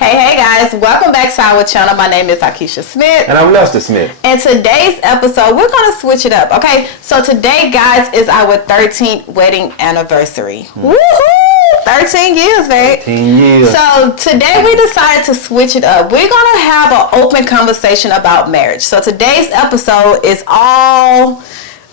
Hey guys, welcome back to our channel. My name is Akeisha Smith. And I'm Lester Smith. And today's episode, we're going to switch it up. Okay, so today, guys, is our 13th wedding anniversary. Woohoo! 13 years, babe. 13 years. So today we decided to switch it up. We're going to have an open conversation about marriage. So today's episode is all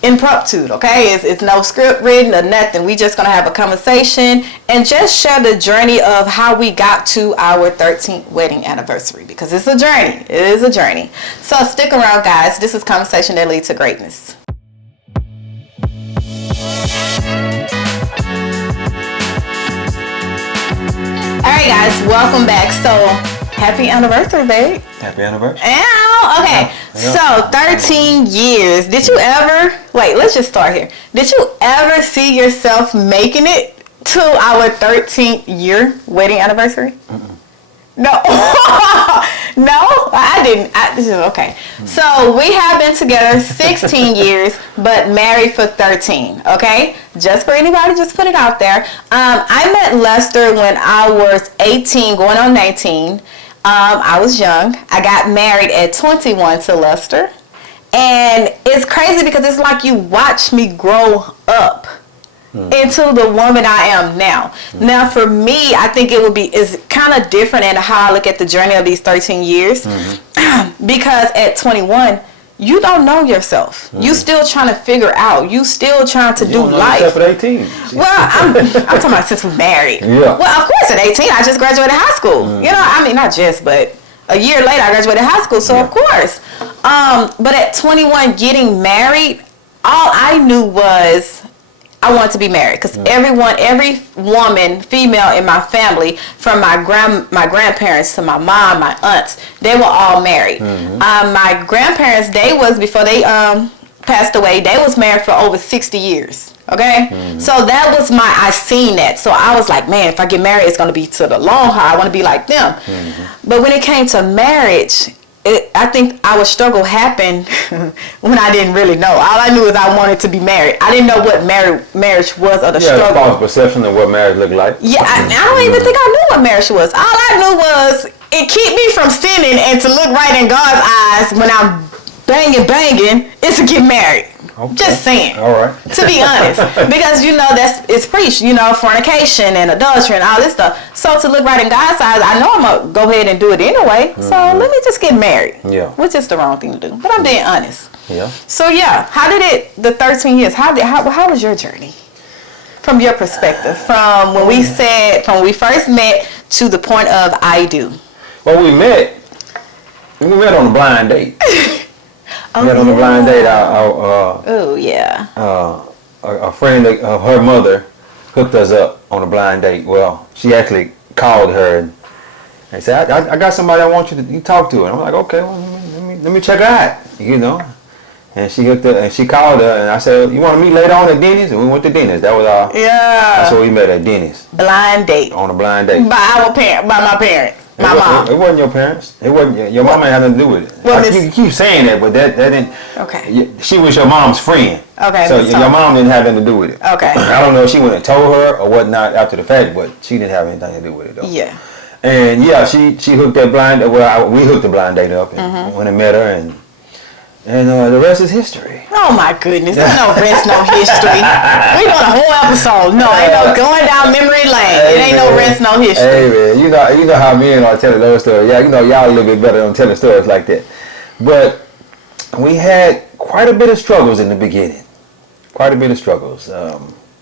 impromptu, okay? It's no script written or nothing. We just gonna have a conversation and just share the journey of how we got to our 13th wedding anniversary, because it's a journey. It is a journey. So stick around, guys. This is conversation that leads to greatness. All right, guys, welcome back. So happy anniversary, babe. Happy anniversary. Ow, okay. So 13 years. Did you ever, wait, let's just start here. Did you ever see yourself making it to our 13th year wedding anniversary? No. No, I didn't. Okay. So we have been together 16 years, but married for 13. Okay. Just for anybody, just put it out there. I met Lester when I was 18, going on 19. I was young. I got married at 21 to Lester. And it's crazy because it's like you watch me grow up into the woman I am now. Now, for me, I think it's kind of different in how I look at the journey of these 13 years. Because at 21, you don't know yourself. You still trying to figure out. You still trying to do life. Except at 18. Well, I'm talking about since we married. Yeah. Well, of course, at 18, I just graduated high school. You know, I mean, not just, but a year later, I graduated high school. So, of course. But at 21, getting married, all I knew was I wanted to be married, because every woman, female in my family, from my grandparents to my mom, my aunts, they were all married. My grandparents, before they passed away, they was married for over 60 years. Okay, so that was I seen that. So I was like, man, if I get married, it's gonna be to the long haul. I want to be like them. But when it came to marriage, I think our struggle happened when I didn't really know. All I knew is I wanted to be married. I didn't know what marriage was, or the struggle. False perception of what marriage looked like. Yeah, I don't even think I knew what marriage was. All I knew was it keep me from sinning and to look right in God's eyes when I'm banging is to get married. Okay. Just saying. All right. To be honest, because it's preached, fornication and adultery and all this stuff. So to look right in God's eyes, I know I'm gonna go ahead and do it anyway. So let me just get married. Yeah. Which is the wrong thing to do. But I'm being honest. Yeah. So how did the 13 years? How was your journey? From your perspective, from when we first met to the point of I do. Well, we met on a blind date. On a blind date. A friend of her mother hooked us up on a blind date. Well, she actually called her and said, I got somebody I want you to talk to. And I'm like, okay, well, let me check her out, And she hooked up, and she called her, and I said, you want to meet later on at Denny's? And we went to Denny's. That was that's where we met at Denny's. Blind date. On a blind date. By my parents. My mom. It wasn't your parents. It wasn't your mama had nothing to do with it. Well, you keep saying that, but that didn't. Okay. She was your mom's friend. Okay. So your mom didn't have anything to do with it. Okay. I don't know if she wouldn't have told her or whatnot after the fact, but she didn't have anything to do with it though. Yeah. And she hooked that blind. Well, we hooked the blind date up and went and met her and the rest is history. Oh my goodness, there's no rest, no history. We doing a whole episode. No, ain't no going down memory lane. It ain't no rest, no history. Hey man, you know how men are telling those stories. Yeah, y'all a little bit better on telling stories like that. But we had quite a bit of struggles in the beginning. Quite a bit of struggles.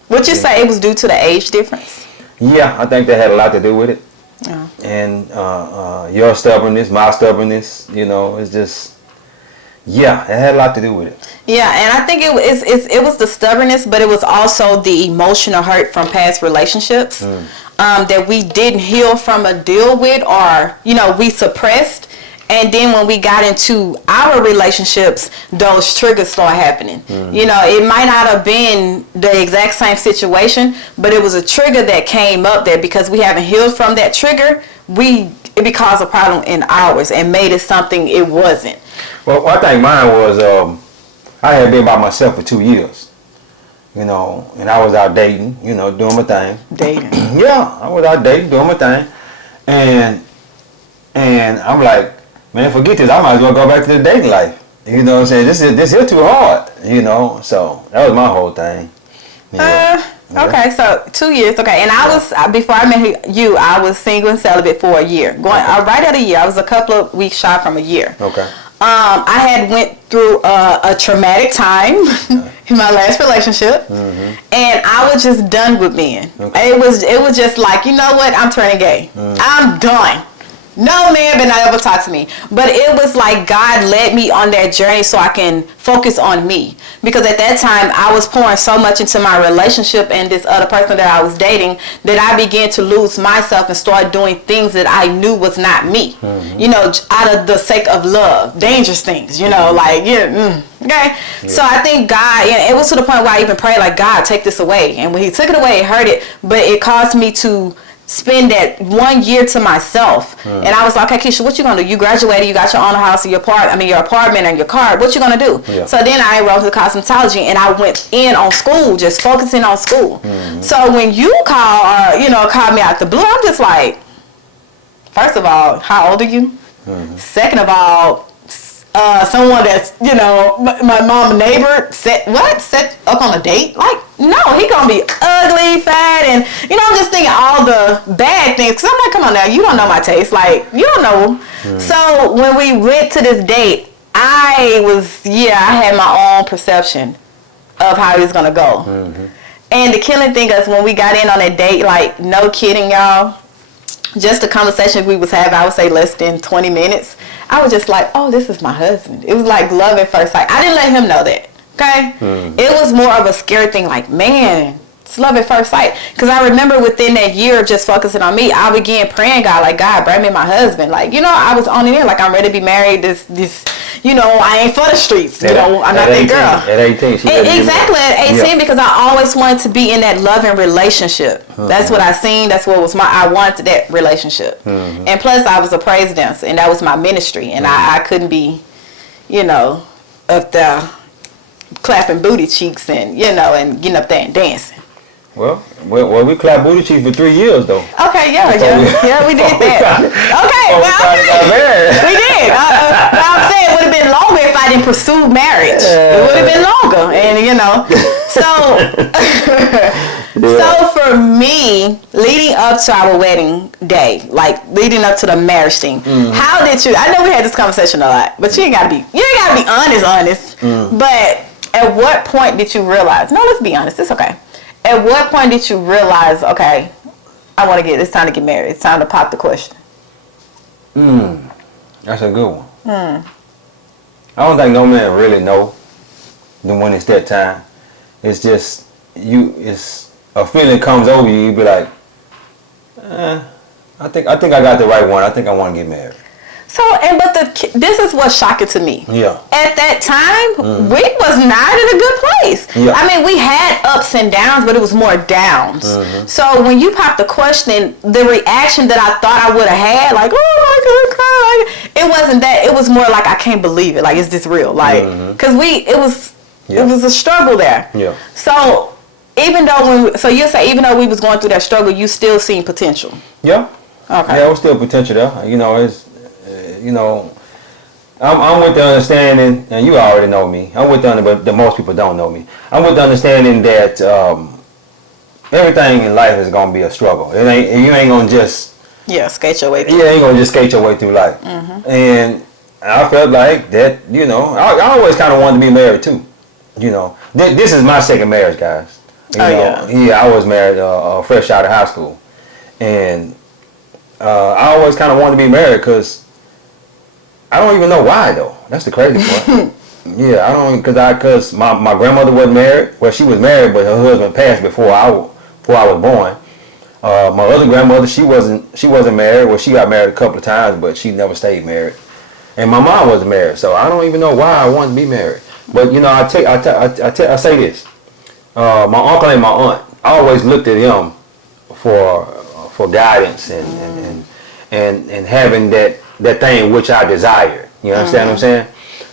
Would you say it was due to the age difference? Yeah, I think that had a lot to do with it. Yeah. And your stubbornness, my stubbornness, it's just. Yeah, it had a lot to do with it. Yeah, and I think it was the stubbornness, but it was also the emotional hurt from past relationships that we didn't heal from or deal with, or we suppressed. And then when we got into our relationships, those triggers start happening. It might not have been the exact same situation, but it was a trigger that came up there because we haven't healed from that trigger. It caused a problem in ours and made it something it wasn't. Well, I think mine was I had been by myself for 2 years, and I was out dating, doing my thing. Dating. Yeah, I was out dating, doing my thing, and And I'm like, man, forget this. I might as well go back to the dating life. You know what I'm saying? This is too hard. You know, so that was my whole thing. Okay, so 2 years. Okay, and I was before I met you, I was single and celibate for a year. Right at a year. I was a couple of weeks shy from a year. Okay. I had went through a traumatic time in my last relationship, and I was just done with men. Okay. It was just like, you know what? I'm turning gay. I'm done. No man better not ever talk to me. But it was like God led me on that journey so I can focus on me. Because at that time, I was pouring so much into my relationship and this other person that I was dating that I began to lose myself and start doing things that I knew was not me. You know, out of the sake of love. Dangerous things, you know, like, okay? Yeah. So I think God, it was to the point where I even prayed, like, God, take this away. And when he took it away, it hurt it. But it caused me to spend that 1 year to myself. And I was like, okay, Keisha, what you gonna do? You graduated, you got your own house, your apartment and your car. What you gonna do? Yeah. So then I enrolled to cosmetology and I went in on school, just focusing on school. So when you call me out the blue, I'm just like, first of all, how old are you? Second of all, someone that's, my mom neighbor set up on a date? Like, no, he gonna be ugly, fat, and, I'm just thinking all the bad things. Cause I'm like, come on now, you don't know my taste. Like, you don't know. So when we went to this date, I had my own perception of how he was gonna go. And the killing thing is when we got in on that date, like, no kidding, y'all, just the conversation we was having, I would say less than 20 minutes. I was just like, oh, this is my husband. It was like love at first sight. I didn't let him know that, okay? It was more of a scary thing, like, man, it's love at first sight. Because I remember within that year of just focusing on me, I began praying, God, like, God, bring me my husband. Like, I was on it in, like, I'm ready to be married. This, I ain't for the streets. I'm not that girl. At 18. Exactly, at 18, because I always wanted to be in that loving relationship. That's what I seen. That's what was I wanted that relationship. And plus, I was a praise dancer, and that was my ministry. And I couldn't be, up there clapping booty cheeks and, and getting up there and dancing. Well, we clapped booty cheeks for 3 years, though. Okay, yeah, we did that. Okay, we did. I'm saying it would have been longer if I didn't pursue marriage. It would have been longer, and So for me, leading up to our wedding day, like leading up to the marriage thing, how did you? I know we had this conversation a lot, but you ain't gotta be honest. But at what point did you realize? No, let's be honest. It's okay. At what point did you realize, okay, it's time to get married. It's time to pop the question. That's a good one. I don't think no man really know when it's that time. It's just, it's a feeling comes over you, you be like, I think I got the right one. I think I want to get married. So, this is what's shocking to me. Yeah. At that time, we was not in a good place. Yeah. I mean, we had ups and downs, but it was more downs. So when you popped the question, the reaction that I thought I would have had, like, oh my God, it wasn't that. It was more like, I can't believe it. Like, is this real? Like, because it was a struggle there. Yeah. So even though even though we was going through that struggle, you still seen potential. Yeah. Okay. Yeah, there was still potential there. I'm with the understanding, and you already know me. I'm with but most people don't know me. I'm with the understanding that everything in life is gonna be a struggle. You ain't gonna just skate your way through. You ain't gonna just skate your way through life. And I felt like that. I always kind of wanted to be married too. This is my second marriage, guys. I was married fresh out of high school, and I always kind of wanted to be married because. I don't even know why though. That's the crazy part. I don't because my grandmother wasn't married. Well, she was married, but her husband passed before I was born. My other grandmother, she wasn't married. Well, she got married a couple of times, but she never stayed married. And my mom wasn't married, so I don't even know why I wanted to be married. But I say this: my uncle and my aunt, I always looked at them for guidance and having that thing which I desired. You understand what I'm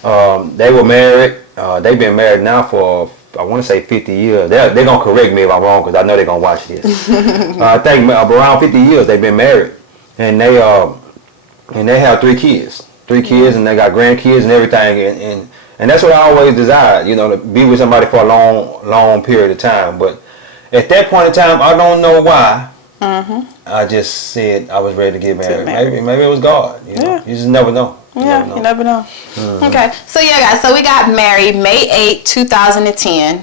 saying? They were married. They've been married now for, I want to say 50 years. They're going to correct me if I'm wrong because I know they're going to watch this. I think around 50 years they've been married. And they and they have 3 kids. 3 kids, and they got grandkids and everything, and that's what I always desired, you know, to be with somebody for a long period of time. But at that point in time, I don't know why. I just said I was ready to get married. Maybe it was God. You know? You just never know. You never know. Okay, so yeah, guys. So we got married May 8, 2010.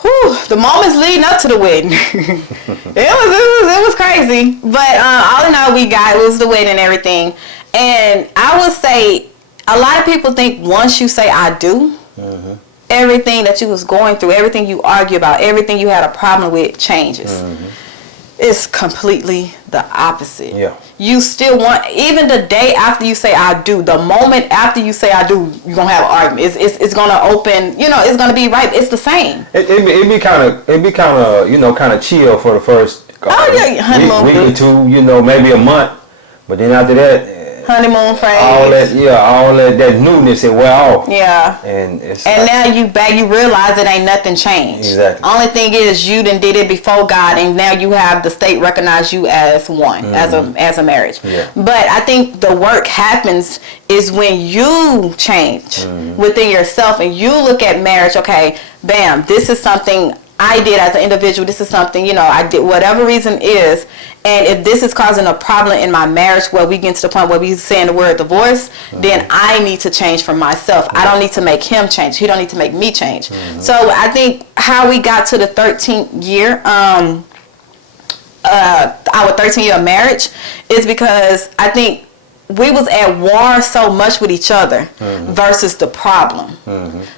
Whew, the moments leading up to the wedding, it was crazy. But all in all, it was the wedding and everything. And I would say, a lot of people think once you say I do, everything that you was going through, everything you argue about, everything you had a problem with changes. It's completely the opposite. Yeah. You still want, even the day after you say I do, the moment after you say I do, you're going to have an argument. It's going to open, you know, it's going to be right. It's the same. It be kind of, you know, kind of chill for the first week or 2, you know, maybe a month. But then after that, honeymoon phase. All that newness it wear off. Yeah. And it's now you realize it ain't nothing changed. Exactly. Only thing is you done did it before God, and now you have the state recognize you as one, as a marriage. Yeah. But I think the work happens is when you change within yourself and you look at marriage, okay, bam, this is something I did as an individual. This is something, you know, I did, whatever reason is. And if this is causing a problem in my marriage where we get to the point where we're saying the word divorce, then I need to change for myself. I don't need to make him change. He don't need to make me change. So I think how we got to the 13th year, our 13-year marriage, is because I think we was at war so much with each other versus the problem.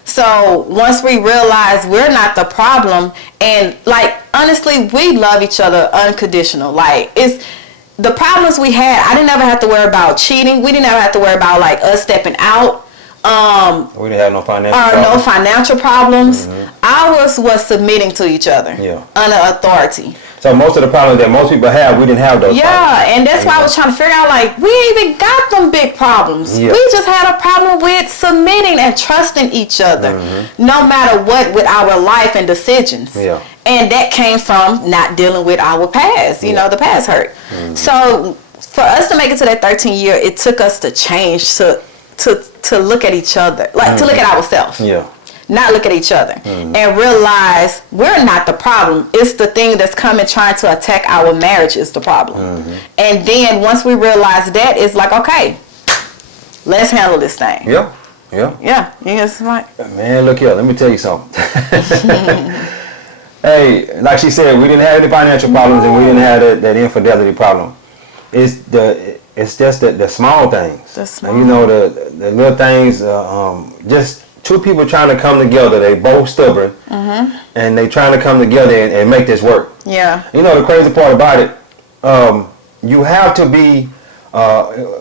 So once we realized we're not the problem, and like honestly, we love each other unconditional. Like it's the problems we had. I didn't ever have to worry about cheating. We didn't ever have to worry about like us stepping out. We didn't have no financial problems. Ours was submitting to each other under authority. So most of the problems that most people have, we didn't have those problems. Yeah, and that's why I was trying to figure out, like, we even got them big problems. Yeah. We just had a problem with submitting and trusting each other, no matter what, with our life and decisions. Yeah. And that came from not dealing with our past. You know, the past hurt. So for us to make it to that 13th year, it took us to change to look at each other, like to look at ourselves. Yeah. Not look at each other and realize we're not the problem. It's the thing that's coming trying to attack our marriage is the problem. And then once we realize that, it's like, okay, let's handle this thing. Yeah. It's like, man, look here, let me tell you something. Hey, like she said, we didn't have any financial problems and we didn't have that infidelity problem. It's just the small things. And, you know, the little things, just 2 people trying to come together. They both stubborn, and they trying to come together and make this work. Yeah. You know, the crazy part about it, you have to be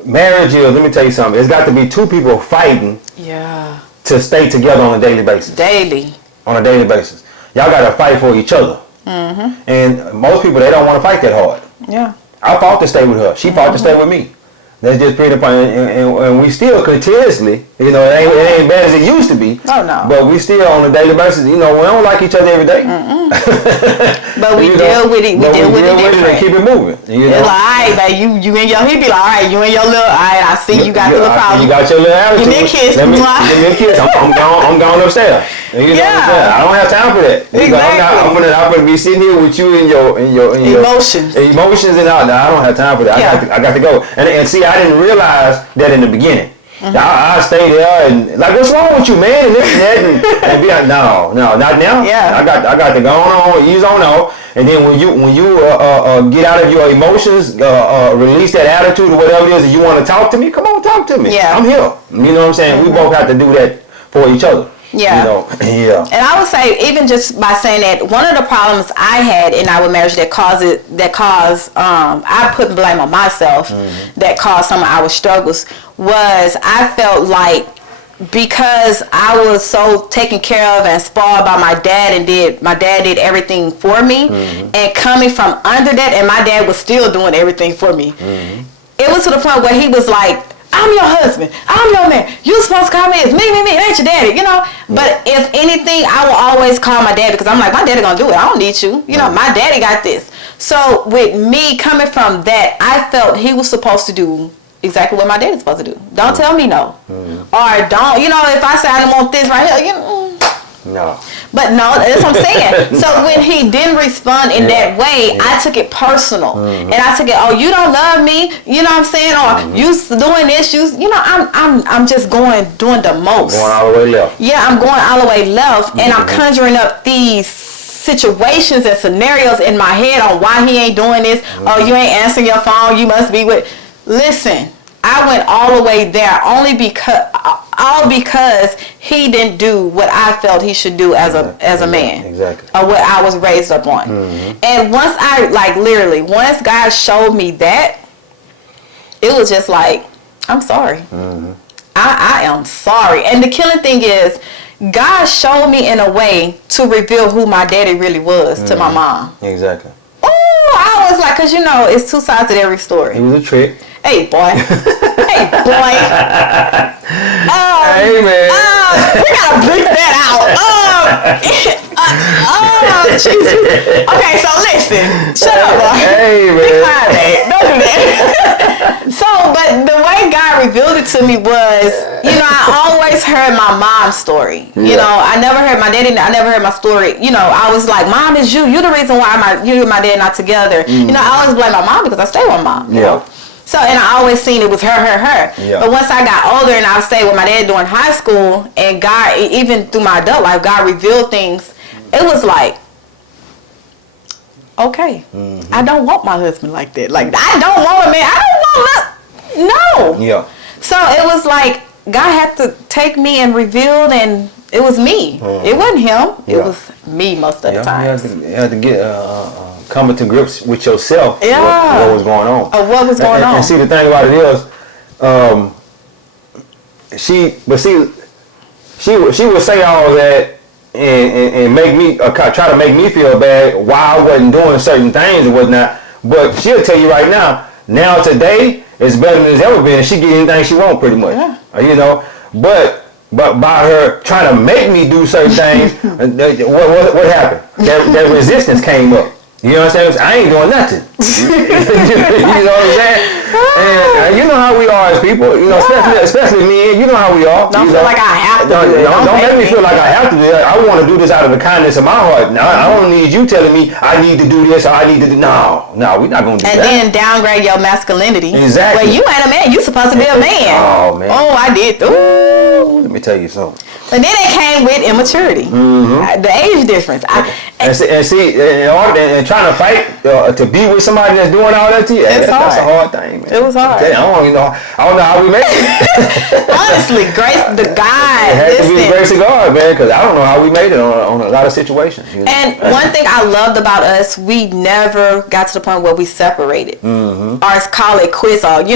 marriage is. Let me tell you something. It's got to be 2 people fighting. Yeah. To stay together on a daily basis. On a daily basis, y'all got to fight for each other. And most people, they don't want to fight that hard. Yeah. I fought to stay with her. She fought to stay with me. That's just pretty funny, and we still continuously, you know, it ain't bad as it used to be. Oh no. But we still on a daily basis, you know, we don't like each other every day. But we deal with it. We deal with it and keep it moving. You know? It's like, all right, man, you and your, he be like, all right, you and your little, all right, I see you got the little problem. You got your little attitude. Give me a kiss. Give me a kiss. I'm going upstairs. You know what I'm saying? I don't have time for that. Exactly. I'm gonna be sitting here with you in your emotions. Emotions and all. I don't have time for that. I got to go. And see, I didn't realize that in the beginning. I stay there and like, what's wrong with you, man? And this and that and be like, no, not now. Yeah. I got to go on, ease on out. And then when you get out of your emotions, release that attitude or whatever it is, and you want to talk to me, come on, talk to me. Yeah. I'm here. You know what I'm saying? We both have to do that for each other. Yeah. You know? Yeah. And I would say, even just by saying that, one of the problems I had in our marriage that caused I put blame on myself, that caused some of our struggles, was I felt like because I was so taken care of and spoiled by my dad, and my dad did everything for me, and coming from under that, and my dad was still doing everything for me. It was to the point where he was like, I'm your husband. I'm your man. You supposed to call me as me. It ain't your daddy, you know. But if anything, I will always call my daddy, because I'm like, my daddy gonna do it. I don't need you. You know, my daddy got this. So with me coming from that, I felt he was supposed to do exactly what my daddy's supposed to do. Don't tell me no. Or don't, if I say I don't want this right here, No. But no, that's what I'm saying. So when he didn't respond in that way, I took it personal. And I took it, oh, you don't love me, you know what I'm saying? Or you doing this, I'm just doing the most. Going all the way left. Yeah, I'm going all the way left, and I'm conjuring up these situations and scenarios in my head on why he ain't doing this. Oh, you ain't answering your phone, you must be with. Listen, I went all the way there all because he didn't do what I felt he should do as a man. Exactly. Or what I was raised up on. And once once God showed me that, it was just like, I'm sorry. I am sorry. And the killing thing is, God showed me in a way to reveal who my daddy really was to my mom. Exactly. Oh, I was like, because it's two sides to every story. It was a trick. Hey, boy. Hey, boy. Hey, man. We gotta bleep that out. Jesus. Okay, so listen. Shut up, boy. Hey, man. Be quiet, babe. Don't do that. But the way God revealed it to me was, I always heard my mom's story. I never heard my daddy. I never heard my story. I was like, Mom, is you. You the reason why you and my dad not together. I always blame my mom because I stayed with my mom. You know? So, and I always seen it was her. Yeah. But once I got older and I stayed with my dad during high school, and God, even through my adult life, God revealed things. It was like, okay, I don't want my husband like that. Like, I don't want a man. I don't want no. Yeah. So it was like God had to take me and revealed, and it was me. It wasn't him. It was me most of the time. You had to get coming to grips with yourself. Yeah. What was going on? What was going on? And see, the thing about it is, she would say all that and make me try to make me feel bad while I wasn't doing certain things and whatnot. But she'll tell you right now today it's better than it's ever been. And she get anything she wants pretty much. Yeah. But by her trying to make me do certain things, what happened? That resistance came up. You know what I'm saying? I ain't doing nothing. You know what I'm saying? And you know how we are as people. Especially men. You know how we are. Don't feel like I have to do it. Don't make me feel like I have to do it. I want to do this out of the kindness of my heart. Now, I don't need you telling me I need to do this or I need to do. No, we're not going to do that. And then downgrade your masculinity. Exactly. Well, you ain't a man. You supposed to be a man. Oh, man. Oh, I did. Ooh. Let me tell you something. And then it came with immaturity. The age difference. And trying to fight to be with somebody that's doing all that to you, that's a hard thing, man. It was hard. I don't know how we made it. Honestly, grace the God. It had to be the grace of God, man, because I don't know how we made it on a lot of situations. And one thing I loved about us, we never got to the point where we separated. Or call it quits, or you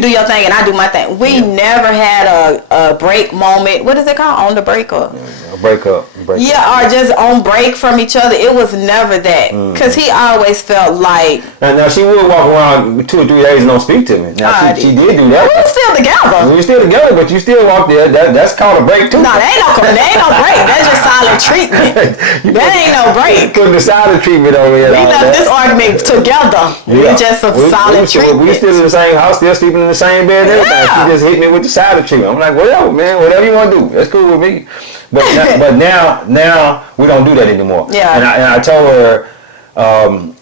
do your thing and I do my thing. We never had a break moment. What is it called? On the break or a breakup? Or just on break from each other. It was never that, because he always felt like. Now she would walk around 2 or 3 days and don't speak to me. Now she did do that. We were still together. We were still together, but you still walk there. That's called a break too. No, that ain't no break. That's just silent treatment. That ain't no break. Putting the silent treatment over here. We left this argument together. We just some silent treatment. We still in the same house, still sleeping in the same bed and everything. She just hit me with the silent treatment. I'm like, whatever, man, whatever you want to do, that's cool with me. But now we don't do that anymore. Yeah. And I told her,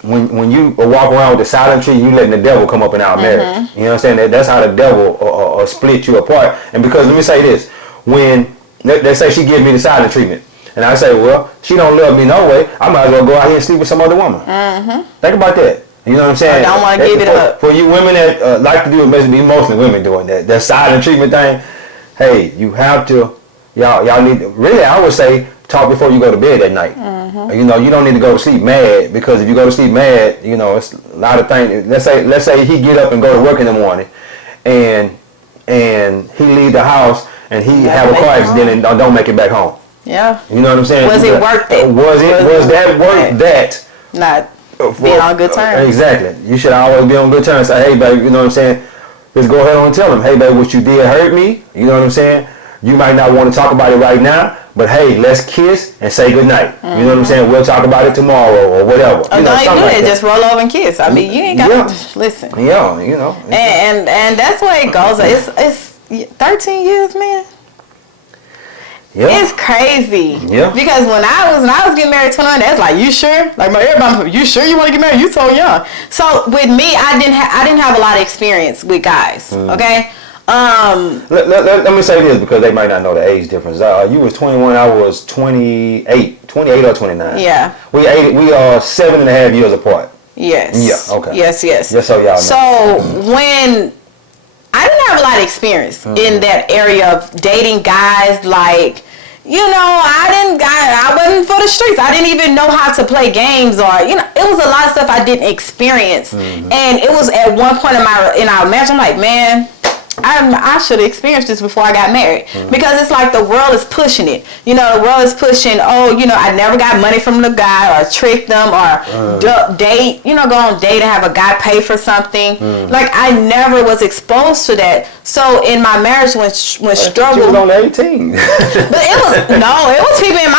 when you walk around with the silent treatment, you letting the devil come up in our marriage. You know what I'm saying? That's how the devil split you apart. And because let me say this, when they say she gives me the silent treatment, and I say, well, she don't love me no way, I might as well go out here and sleep with some other woman. Think about that. You know what I'm saying? I don't want to give it up. For you women that like to do it, mostly women doing that silent treatment thing, hey, you have to, y'all need to, really, I would say, talk before you go to bed at night. You don't need to go to sleep mad, because if you go to sleep mad, it's a lot of things. Let's say he get up and go to work in the morning, and he leave the house and he have a car accident and don't make it back home. Yeah. You know what I'm saying? Was it worth it? Was that worth that? Not being on good terms. Exactly. You should always be on good terms. Say, hey, baby, you know what I'm saying? Just go ahead and tell him, hey, baby, what you did hurt me. You know what I'm saying? You might not want to talk about it right now, But hey, let's kiss and say goodnight. You know what I'm saying? We'll talk about it tomorrow or whatever. Oh, don't even do that. Just roll over and kiss. I mean, you ain't got to listen. Yeah, you know. And that's where it goes. It's 13 years, man. Yeah. It's crazy. Yeah. Because when I was getting married at 21, that's like, you sure? Like everybody, you sure you want to get married? You so young. So with me, I didn't have a lot of experience with guys. Okay. Let me say this because they might not know the age difference. You was 21, I was 28 or 29. Yeah. We are 7.5 years apart. Yes. Yeah. Okay. Yes. Just so y'all know. So when I didn't have a lot of experience in that area of dating guys, like, you know, I wasn't for the streets. I didn't even know how to play games, or, you know, it was a lot of stuff I didn't experience. And it was at one point in our marriage, I'm like, man, I should have experienced this before I got married, because it's like the world is pushing it. You know, the world is pushing, oh, you know, I never got money from the guy, or tricked them, or date, you know, go on date and have a guy pay for something. Like, I never was exposed to that. So in my marriage, when struggle, you was only 18. But it was people in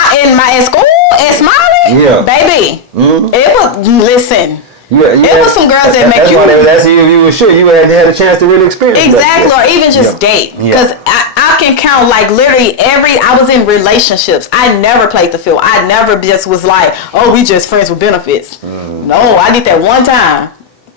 school at Smiley, baby. It was, listen. It was some girls that make you. That's if you were sure you had a chance to really experience. Exactly, or even just date. Because I can count, like, literally I was in relationships. I never played the field. I never just was like, oh, we just friends with benefits. No, I did that one time.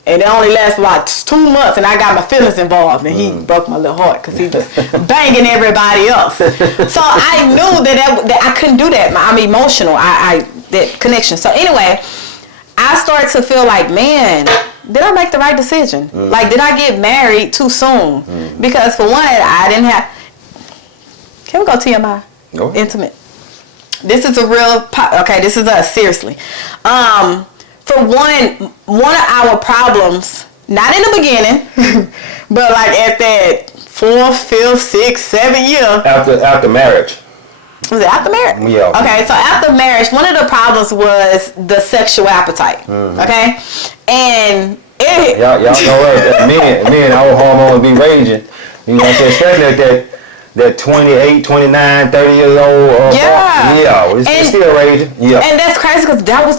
And it only lasted like 2 months, and I got my feelings involved, and he broke my little heart because he was banging everybody else. So I knew that I couldn't do that. I'm emotional. That connection. So anyway, I started to feel like, man, did I make the right decision? Like, did I get married too soon? Because for one, I didn't have. Can we go TMI? Okay. Intimate. This is a real. Okay, this is us, seriously. For one of our problems, not in the beginning, but like at that 4th, 5th, 6th, 7th year. After marriage. Was it after marriage? Yeah. Okay, so after marriage, one of the problems was the sexual appetite. Okay? And y'all know what? Men, our hormones be raging. You know what I'm saying? Especially at that 28, 29, 30 years old. It's still raging. Yeah. And that's crazy because that was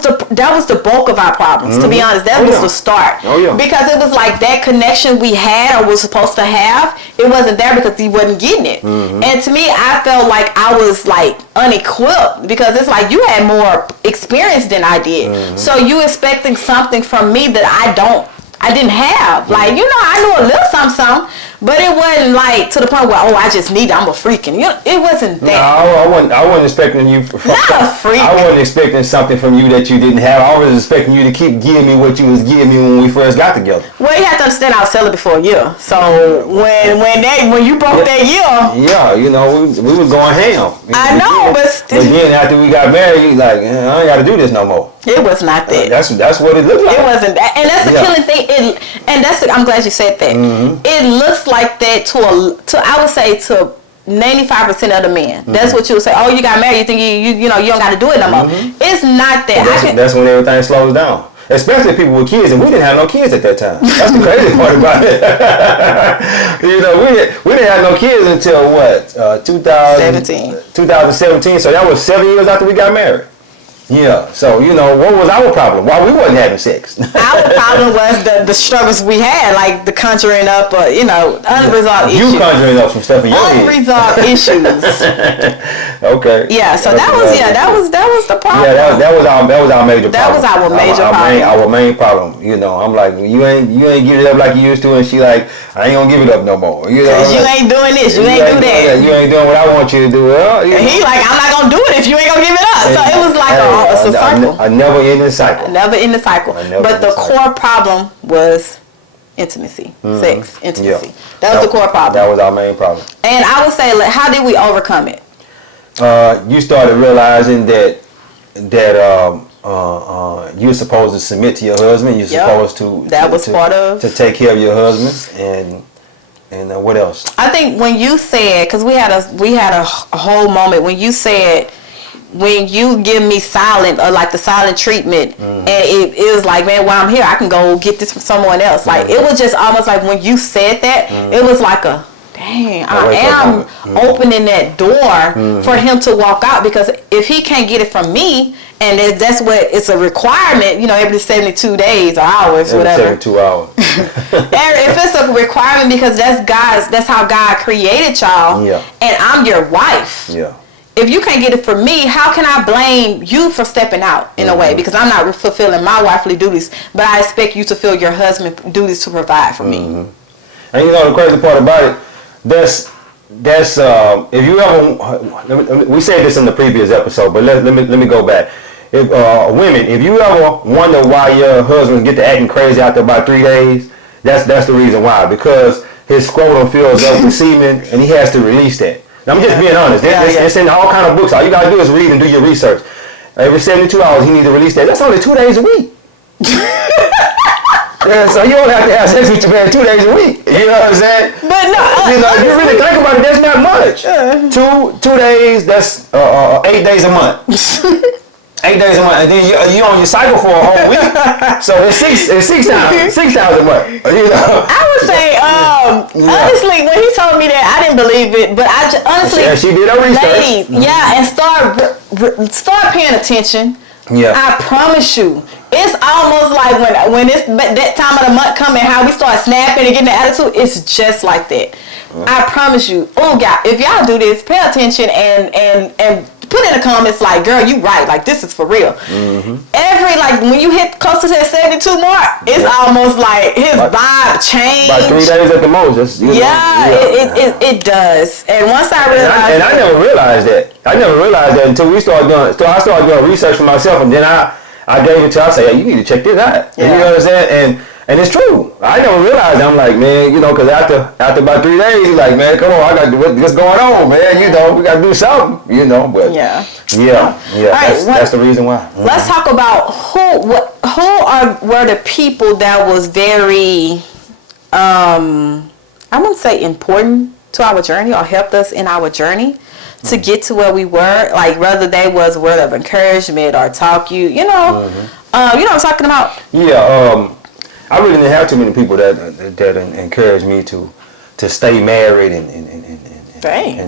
the bulk of our problems, to be honest. That was the start. Because it was like that connection we had or was supposed to have, it wasn't there because he wasn't getting it. And to me, I felt like I was like unequipped because it's like you had more experience than I did. So you expecting something from me that I didn't have. Like, you know, I knew a little something, but it wasn't like to the point where, I'm a freak. And, you know, it wasn't that. No, I wasn't expecting you. Not a freak. I wasn't expecting something from you that you didn't have. I was expecting you to keep giving me what you was giving me when we first got together. Well, you have to understand I was celibate for a year. So when you broke that year. Yeah, you know, we was going ham. I know, but still. But then after we got married, you like, I ain't got to do this no more. It was not that. That's what it looked like. It wasn't that, and that's the killing thing. I'm glad you said that. It looks like that to I would say to 95% of the men. That's what you would say. Oh, you got married. You think you don't got to do it no more. It's not that. That's when everything slows down. Especially people with kids, and we didn't have no kids at that time. That's the crazy part about it. You know, we didn't have no kids until what? 2017. So that was 7 years after we got married. Yeah, so, you know, what was our problem? Why we wasn't having sex? Our problem was the struggles we had, like the conjuring up, unresolved issues. You conjuring up some stuff in your head. Unresolved issues. Okay. Yeah, so that was the problem. Yeah, that was our major problem. That was our major problem. Our main problem. You know, I'm like, you ain't give it up like you used to, and she like, I ain't gonna give it up no more. You know, you ain't doing this, you ain't do that. You ain't doing what I want you to do. And he like, I'm not gonna do it if you ain't gonna give it up. So it was like it's a cycle. A never ending cycle. But the core problem was intimacy, sex, intimacy. Yeah. That was the core problem. That was our main problem. And I would say, like, how did we overcome it? You started realizing that you're supposed to submit to your husband. You're supposed to take care of your husband, and what else? I think when you said, because we had a whole moment when you said, when you give me silent or like the silent treatment, and it was like, man, while I'm here, I can go get this from someone else. Like, it was just almost like when you said that, it was like a, damn, dang, I am opening that door for him to walk out, because if he can't get it from me, and that's what it's a requirement, every 72 days or hours, whatever. 72 hours. If it's a requirement because that's how God created y'all, and I'm your wife. Yeah. If you can't get it from me, how can I blame you for stepping out in a way? Because I'm not fulfilling my wifely duties, but I expect you to fulfill your husband's duties to provide for me. And the crazy part about it, that's if you ever, we said this in the previous episode, but let me go back. If women, if you ever wonder why your husband get to acting crazy after about 3 days, that's the reason why. Because his scrotum fills up with semen, and he has to release that. I'm just being honest. It's in all kind of books. All you gotta do is read and do your research. Every 72 hours, he needs to release that. That's only 2 days a week. So you don't have to have sex with your man 2 days a week. You know what I'm saying? But no, if you really think about it, that's not much. 2 days, that's 8 days a month. 8 days a month, and then you on your cycle for a whole week. So it's six times a month. I would say, honestly, when he told me that, I didn't believe it. But honestly, she did her research. Ladies, and start paying attention. Yeah. I promise you, it's almost like when it's that time of the month coming, how we start snapping and getting the attitude. It's just like that. I promise you. Oh, God, if y'all do this, pay attention and put in the comments like, girl, you right. Like, this is for real. When you hit close to that 72 mark, it's almost like his vibe changed. About 3 days at the most. It does. And once I realized, I never realized that. I never realized that until I started doing research for myself, and then I gave it to her. I said, hey, you need to check this out. Yeah. You know what I'm saying? And it's true. I never realized. I'm like, man, because after about 3 days, he's like, man, come on, I got what's going on, man. We got to do something. But that's the reason why. Let's talk about who were the people that was very, I wouldn't say important to our journey or helped us in our journey to get to where we were. Like whether they was a word of encouragement or talk you know what I'm talking about. I really didn't have too many people that encouraged me to stay married and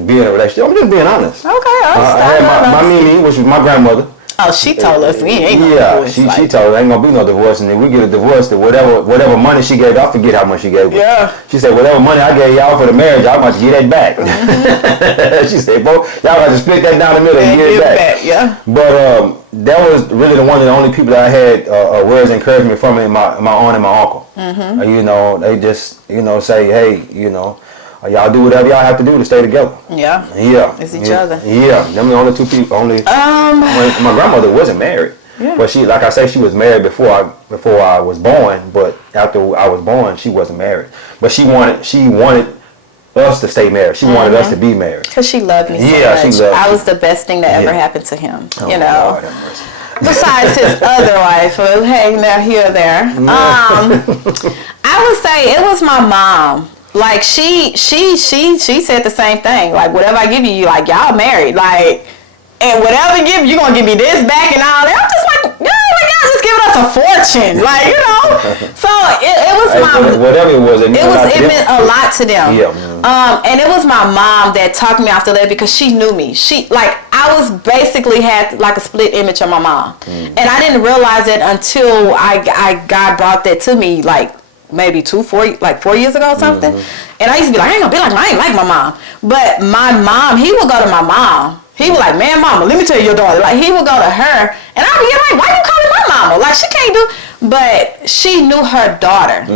be in a relationship. I'm just being honest. Okay, I had my Mimi, which was my grandmother. Oh, she told us we ain't gonna divorce. She told us there ain't gonna be no divorce, and then we get a divorce. That whatever money she gave, I forget how much she gave. Yeah. She said whatever money I gave y'all for the marriage, y'all about to get that back. She said, "Bro, y'all got to split that down the middle and get it back." Yeah. But that was really the only people that I had words of encouragement from my aunt and my uncle. They just say, hey, y'all do whatever y'all have to do to stay together. Yeah. It's each other. Yeah. Them the only two people. My grandmother wasn't married. Yeah. But she, like I say, she was married before I was born. But after I was born, she wasn't married. But she wanted us to stay married. She wanted us to be married. Because she loved me so much. She loved I was the best thing that ever happened to him. Lord, besides his other wife, hey, now here or there. I would say it was my mom. Like she said the same thing. Like whatever I give you, like y'all married. Like, and whatever you give, you gonna give me this back and all that. I'm just like, y'all just giving us a fortune. Like, So it was whatever it was. It meant a lot to them. Yeah. And it was my mom that talked me after that because she knew me. I was basically had like a split image of my mom, and I didn't realize it until God brought that to me like maybe 4 years ago or something. And I used to be like, I ain't gonna be like, I ain't like my mom. But my mom, he would go to my mom. He was like, man, mama, let me tell you your daughter. Like, he would go to her, and I'd be like, why you calling my mama? Like, she can't do. But she knew her daughter,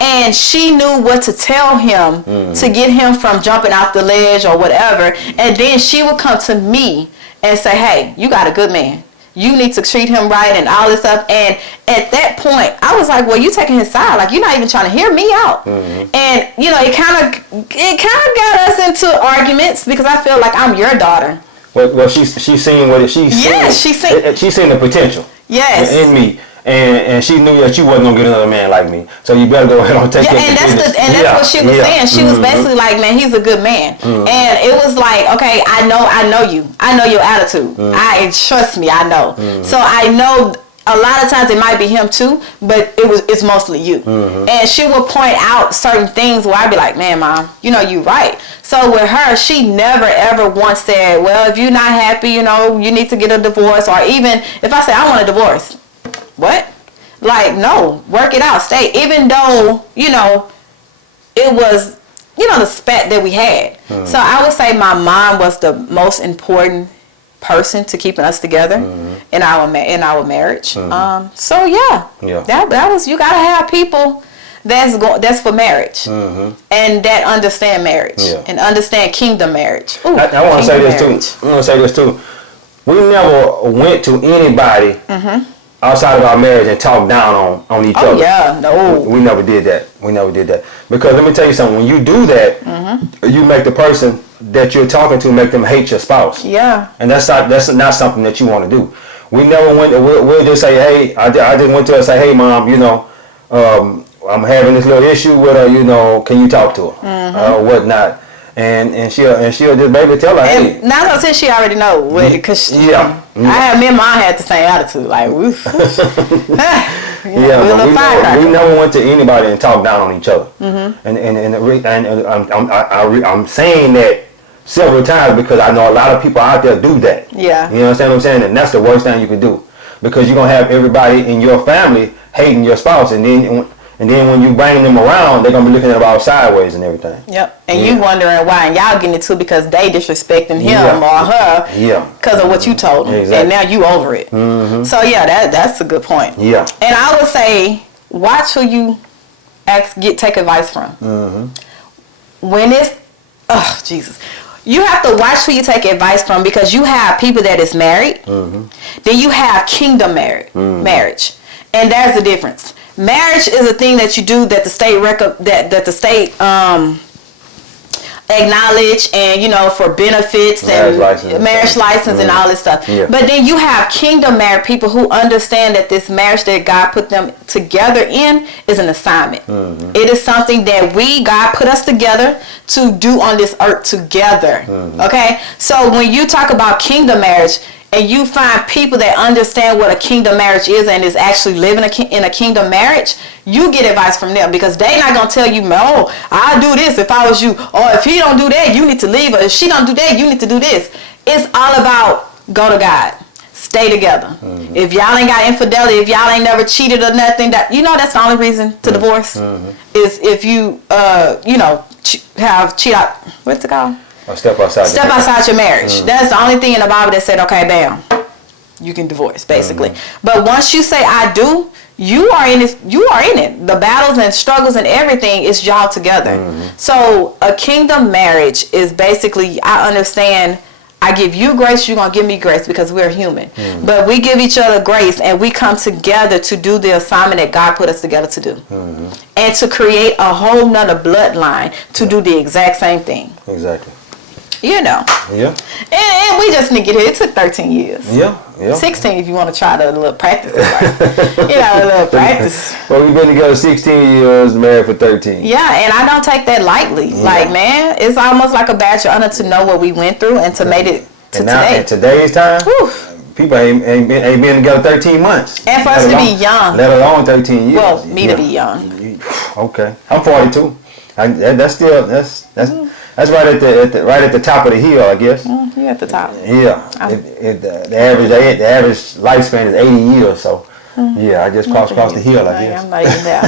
and she knew what to tell him to get him from jumping off the ledge or whatever. And then she would come to me and say, hey, you got a good man. You need to treat him right and all this stuff. And at that point, I was like, well, you taking his side. Like, you're not even trying to hear me out. And, it kind of got us into arguments because I feel like I'm your daughter. Well, she's seen what she's seen. Yes, she's seen the potential. Yes. In me. And she knew that you wasn't gonna get another man like me, so you better go ahead and take care of business. That's what she was saying. She was basically like, man, he's a good man, and it was like, okay, I know you, I know your attitude, I trust me, I know, so I know a lot of times it might be him too, but it's mostly you. Mm-hmm. And she will point out certain things where I'd be like, man, Mom, you know, you right. So with her, she never ever once said, well, if you're not happy, you know, you need to get a divorce. Or even if I say I want a divorce, what? Like, no, work it out, stay. Even though, you know, it was, you know, the spat that we had. Mm-hmm. So I would say my mom was the most important person to keeping us together in our marriage. So yeah. That was, you gotta have people that's for marriage and that understand marriage and understand kingdom marriage. Ooh, I want to say this too. I want to say this too. We never went to anybody outside of our marriage and talked down on each other. Oh yeah, no. We never did that. We never did that. Because let me tell you something. When you do that, you make the person that you're talking to make them hate your spouse. Yeah. And that's not something that you want to do. We never went. We'll just say, hey, I just went to her and say, hey, Mom, you know, I'm having this little issue with her. You know, can you talk to her or whatnot? And she'll just basically tell her, hey. And 9 out of 10, she already know because me and Mom had the same attitude, like woof. We never went to anybody and talked down on each other. And I'm saying that several times because I know a lot of people out there do that. Yeah. You understand what I'm saying? And that's the worst thing you can do, because you're gonna have everybody in your family hating your spouse, and then when you bring them around, they're gonna be looking at about sideways and everything. Yep. And you wondering why, and y'all getting it too because they disrespecting him or her. Yeah. Because of what you told them, and now you over it. So yeah, that's a good point. Yeah. And I would say, watch who you take advice from. When it's, oh Jesus, you have to watch who you take advice from, because you have people that is married, then you have kingdom marriage, and there's a difference. Marriage is a thing that you do that the state acknowledge, and you know, for benefits and marriage license and all this stuff. Yeah. But then you have kingdom married people who understand that this marriage that God put them together in is an assignment. It is something that God put us together to do on this earth together. Okay, so when you talk about kingdom marriage, and you find people that understand what a kingdom marriage is and is actually living in a kingdom marriage, you get advice from them, because they're not going to tell you, oh, I'll do this if I was you. Or if he don't do that, you need to leave. Or if she don't do that, you need to do this. It's all about go to God. Stay together. If y'all ain't got infidelity, if y'all ain't never cheated or nothing, that's the only reason to divorce is if you, have cheat out. What's it called? Step outside your marriage. That's the only thing in the Bible that said, okay, bam, you can divorce, basically. But once you say I do, you are in it. The battles and struggles and everything is y'all together. So a kingdom marriage is basically, I understand, I give you grace, you're going to give me grace, because we're human. But we give each other grace, and we come together to do the assignment that God put us together to do. And to create a whole nother bloodline to do the exact same thing. Exactly. You know. Yeah. And we just didn't get here. It took 13 years. Yeah. 16 if you want to try a little practice. A little practice. Well, we've been together 16 years, married for 13. Yeah, and I don't take that lightly. Yeah. Like, man, it's almost like a badge of honor to know what we went through and to make it to today. In today's time, people ain't been together 13 months. And for us to be young. Let alone 13 years. Well, me to be young. Okay. I'm 42. That's right at the top of the hill, I guess. You're at the top. Yeah. The average lifespan is 80 years, so I just crossed the hill, I guess. I'm not even there.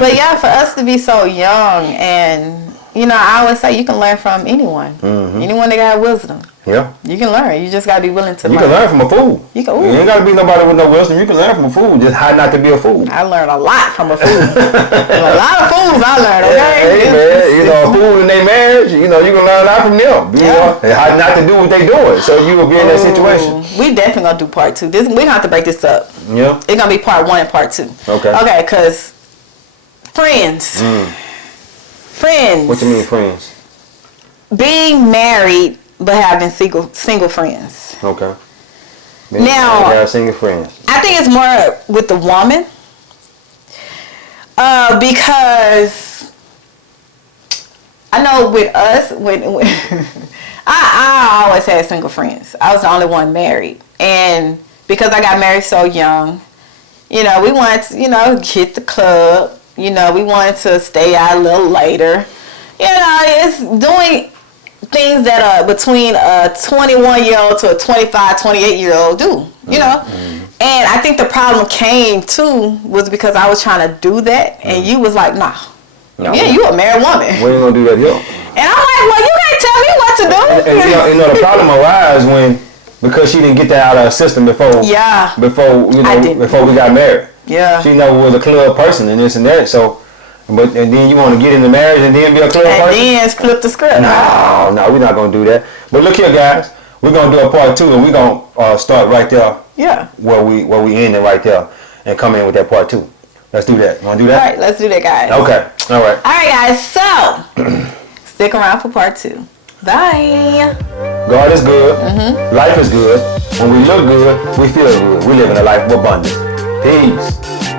But yeah, for us to be so young, and I always say you can learn from anyone. Anyone that got wisdom. Yeah. You can learn. You just gotta be willing to learn. You can learn from a fool. You ain't gotta be nobody with no wisdom. You can learn from a fool. Just how not to be a fool. I learned a lot from a fool. A lot of fools I learned, okay? Hey man, a fool in their marriage, you can learn a lot from them. You know, how not to do what they doing. So you will be in that situation. We definitely gonna do part 2. We're gonna have to break this up. Yeah. It's gonna be part 1 and part 2. Okay. Okay, cause friends. Friends. What you mean friends? Being married but having single friends. Okay. Now, single friends. I think it's more with the woman, because I know with us, when I always had single friends. I was the only one married, and because I got married so young. You know, we wanted to, hit the club. You know, we wanted to stay out a little later. You know, it's doing things that between a 21-year-old to a 25, 28-year-old do. You know? And I think the problem came, too, was because I was trying to do that. And you was like, nah. No. Yeah, you a married woman. We ain't gonna do that here. And I'm like, well, you can't tell me what to do. And the problem arises because she didn't get that out of her system before. Yeah. Before we got married. Yeah. She never was a club person and this and that. So, and then you want to get into marriage and then be a club person. And then flip the script. No, we're not gonna do that. But look here, guys. We're gonna do a part 2, and we're gonna start right there. Yeah. Where we end it right there, and come in with that part 2. Let's do that. You want to do that? All right, let's do that, guys. Okay. All right. All right, guys. So, stick around for part 2. Bye. God is good. Life is good. When we look good, we feel good. We live in a life of abundance. Peace.